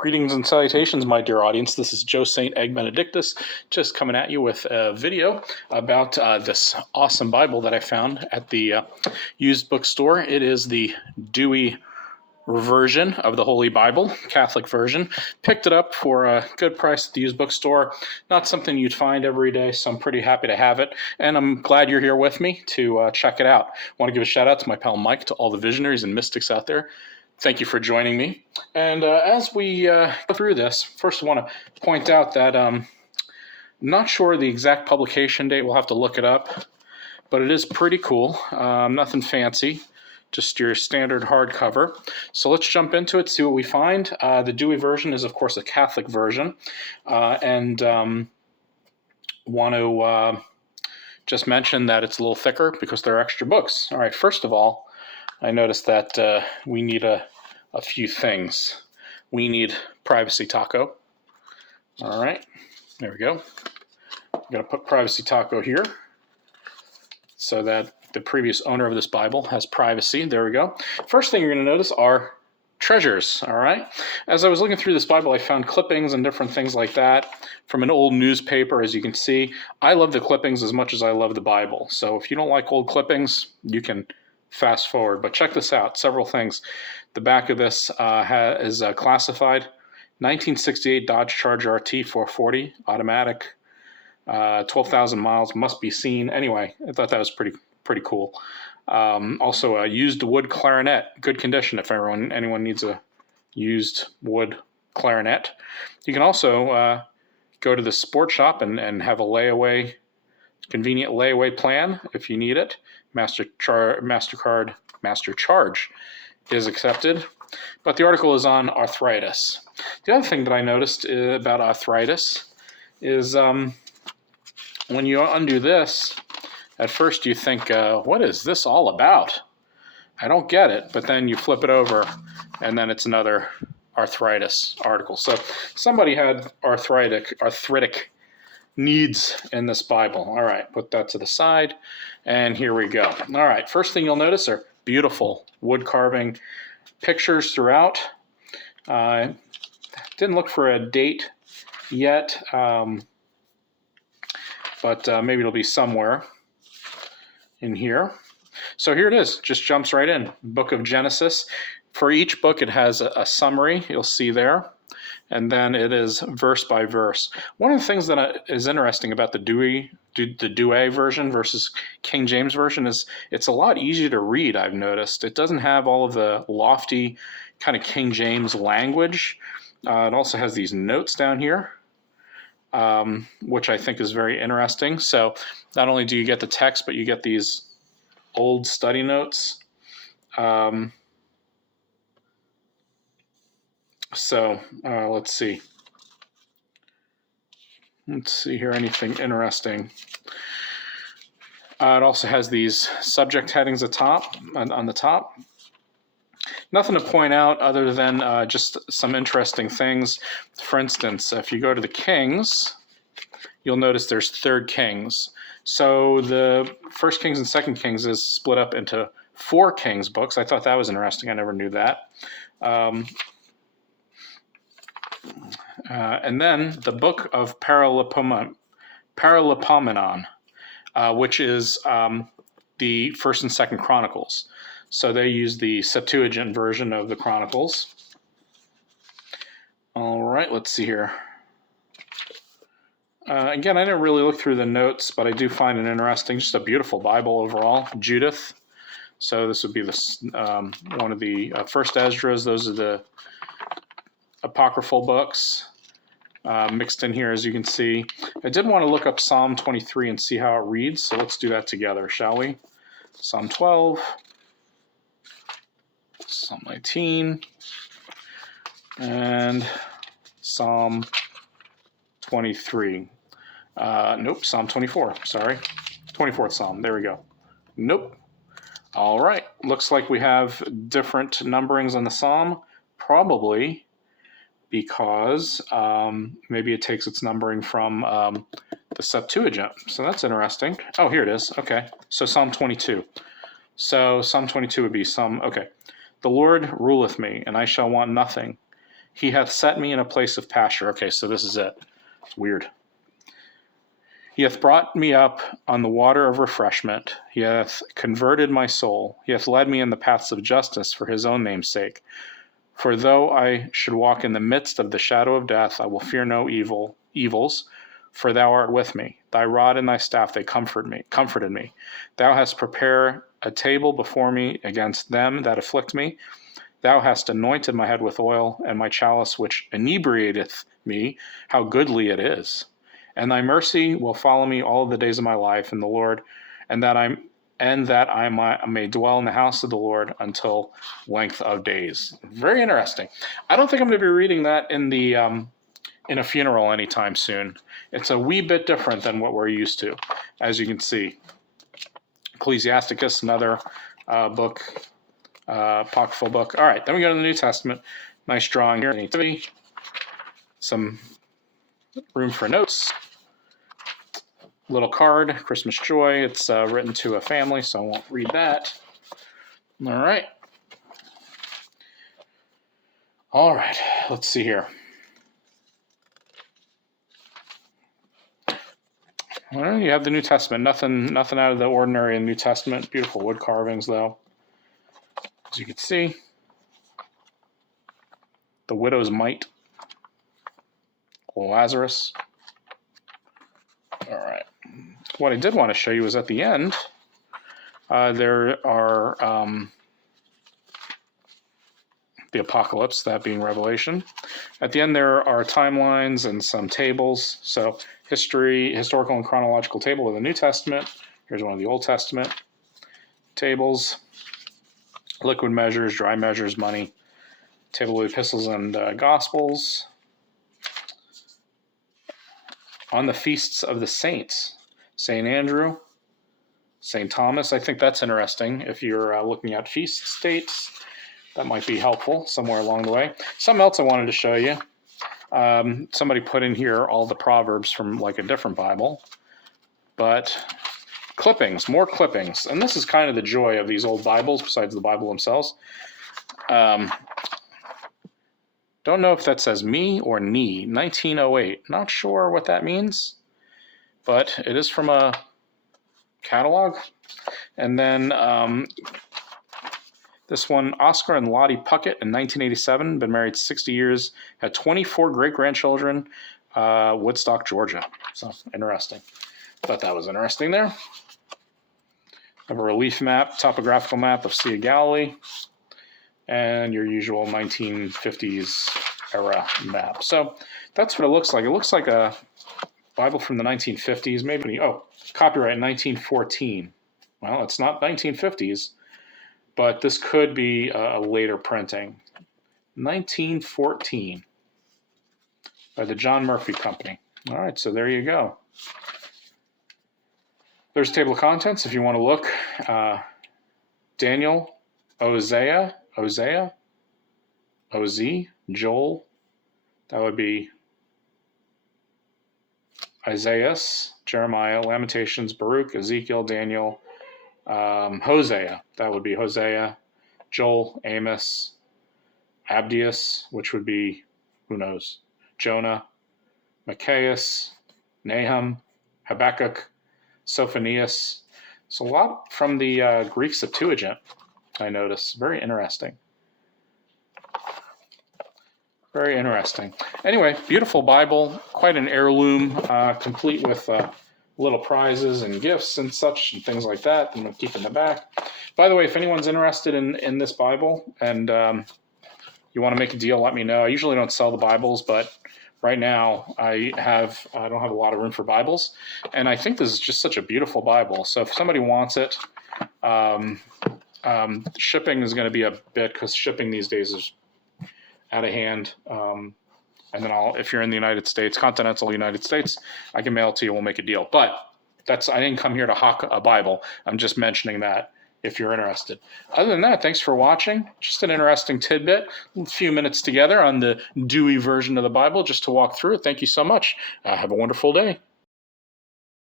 Greetings and salutations, my dear audience. This is Joe St. Eggbenedictus, just coming at you with a video about this awesome Bible that I found at the used bookstore. It is the Douay version of the Holy Bible, Catholic version. Picked it up for a good price at the used bookstore. Not something you'd find every day, so I'm pretty happy to have it. And I'm glad you're here with me to check it out. I want to give a shout out to my pal Mike, to all the visionaries and mystics out there. Thank you for joining me. And as we go through this, first I want to point out that I'm not sure the exact publication date. We'll have to look it up. But it is pretty cool. Nothing fancy. Just your standard hardcover. So let's jump into it, see what we find. The Douay version is, of course, a Catholic version. And want to just mention that it's a little thicker because there are extra books. All right, first of all, I noticed that we need a few things. We need Privacy Taco. All right, there we go. I'm going to put Privacy Taco here so that the previous owner of this Bible has privacy. There we go. First thing you're going to notice are treasures, all right? As I was looking through this Bible, I found clippings and different things like that from an old newspaper, as you can see. I love the clippings as much as I love the Bible. So if you don't like old clippings, you can fast forward. But check this out, several things. The back of this is classified. 1968 Dodge Charger RT 440, automatic, 12,000 miles, must be seen. Anyway, I thought that was pretty cool. Also, a used wood clarinet, good condition if anyone needs a used wood clarinet. You can also go to the sport shop and have a convenient layaway plan if you need it. MasterCard Master Charge is accepted. But the article is on arthritis. The other thing that I noticed about arthritis is when you undo this, at first you think, what is this all about? I don't get it. But then you flip it over, and then it's another arthritis article. So somebody had arthritic needs in this Bible. All right, put that to the side, and here we go. All right, first thing you'll notice are beautiful wood carving pictures throughout. Didn't look for a date yet, but maybe it'll be somewhere in here. So here it is, just jumps right in. Book of Genesis. For each book, it has a summary, you'll see there, and then it is verse by verse. One of the things that is interesting about the Douay version versus King James version is it's a lot easier to read, I've noticed. It doesn't have all of the lofty kind of King James language. It also has these notes down here, which I think is very interesting. So not only do you get the text, but you get these old study notes. Let's see. Let's see here, anything interesting. It also has these subject headings on the top. Nothing to point out other than just some interesting things. For instance, if you go to the Kings, you'll notice there's 3rd Kings. So the 1st Kings and 2nd Kings is split up into 4 Kings books. I thought that was interesting. I never knew that. And then the book of Paralipomenon, which is the 1st and 2nd Chronicles. So they use the Septuagint version of the Chronicles. All right, let's see here. Again, I didn't really look through the notes, but I do find it interesting. Just a beautiful Bible overall. Judith. So this would be one of the first Esdras. Those are the apocryphal books mixed in here, as you can see. I did want to look up Psalm 23 and see how it reads, so let's do that together, shall we? Psalm 12, Psalm 19, and Psalm 23. Nope, Psalm 24, sorry. 24th Psalm, there we go. Nope. All right, looks like we have different numberings on the Psalm, probably because maybe it takes its numbering from the Septuagint. So that's interesting. Oh, here it is. Okay, so Psalm 22. So Psalm 22 would be okay. The Lord ruleth me, and I shall want nothing. He hath set me in a place of pasture. Okay, so this is it. It's weird. He hath brought me up on the water of refreshment. He hath converted my soul. He hath led me in the paths of justice for his own name's sake. For though I should walk in the midst of the shadow of death, I will fear no evils, for thou art with me. Thy rod and thy staff, they comforted me. Thou hast prepared a table before me against them that afflict me. Thou hast anointed my head with oil, and my chalice which inebriateth me, how goodly it is. And thy mercy will follow me all the days of my life in the Lord, and that I may dwell in the house of the Lord until length of days. Very interesting. I don't think I'm going to be reading that in a funeral anytime soon. It's a wee bit different than what we're used to, as you can see. Ecclesiasticus, another book, apocryphal book. All right, then we go to the New Testament. Nice drawing here. Some room for notes. Little card, Christmas joy. It's written to a family, so I won't read that. All right. All right, let's see here. Well, you have the New Testament. Nothing out of the ordinary in the New Testament. Beautiful wood carvings, though. As you can see, the widow's mite. Lazarus. All right. What I did want to show you is at the end, there are the apocalypse, that being Revelation. At the end, there are timelines and some tables. So historical and chronological table of the New Testament. Here's one of the Old Testament tables. Liquid measures, dry measures, money. Table of epistles and gospels. On the feasts of the saints, St. Andrew, St. Thomas. I think that's interesting. If you're looking at feast dates, that might be helpful somewhere along the way. Something else I wanted to show you. Somebody put in here all the Proverbs from like a different Bible, but clippings, more clippings. And this is kind of the joy of these old Bibles, besides the Bible themselves. Don't know if that says me or knee. 1908. Not sure what that means, but it is from a catalog. And then this one, Oscar and Lottie Puckett in 1987. Been married 60 years. Had 24 great-grandchildren. Woodstock, Georgia. So, interesting. Thought that was interesting there. Have a relief map, topographical map of Sea of Galilee. And your usual 1950s era map. So that's what it looks like. It looks like a Bible from the 1950s, maybe. Oh, copyright 1914. Well, it's not 1950s, but this could be a later printing. 1914 by the John Murphy Company. All right, so there you go. There's table of contents if you want to look. Daniel, Hosea, Joel, that would be Isaiah, Jeremiah, Lamentations, Baruch, Ezekiel, Daniel, Hosea, that would be Hosea, Joel, Amos, Abdias, which would be, who knows, Jonah, Micaiah, Nahum, Habakkuk, Sophonius. So a lot from the Greek Septuagint, I notice. Very interesting. Very interesting. Anyway, beautiful Bible, quite an heirloom, complete with little prizes and gifts and such and things like that, and we'll keep in the back. By the way, if anyone's interested in this Bible and you want to make a deal, let me know. I usually don't sell the Bibles, but right now I don't have a lot of room for Bibles, and I think this is just such a beautiful Bible. So if somebody wants it, shipping is going to be a bit, because shipping these days is out of hand. And then if you're in the United States, continental United States, I can mail it to you. We'll make a deal. But I didn't come here to hawk a Bible. I'm just mentioning that if you're interested. Other than that, thanks for watching. Just an interesting tidbit. A few minutes together on the Douay version of the Bible just to walk through it. Thank you so much. Have a wonderful day.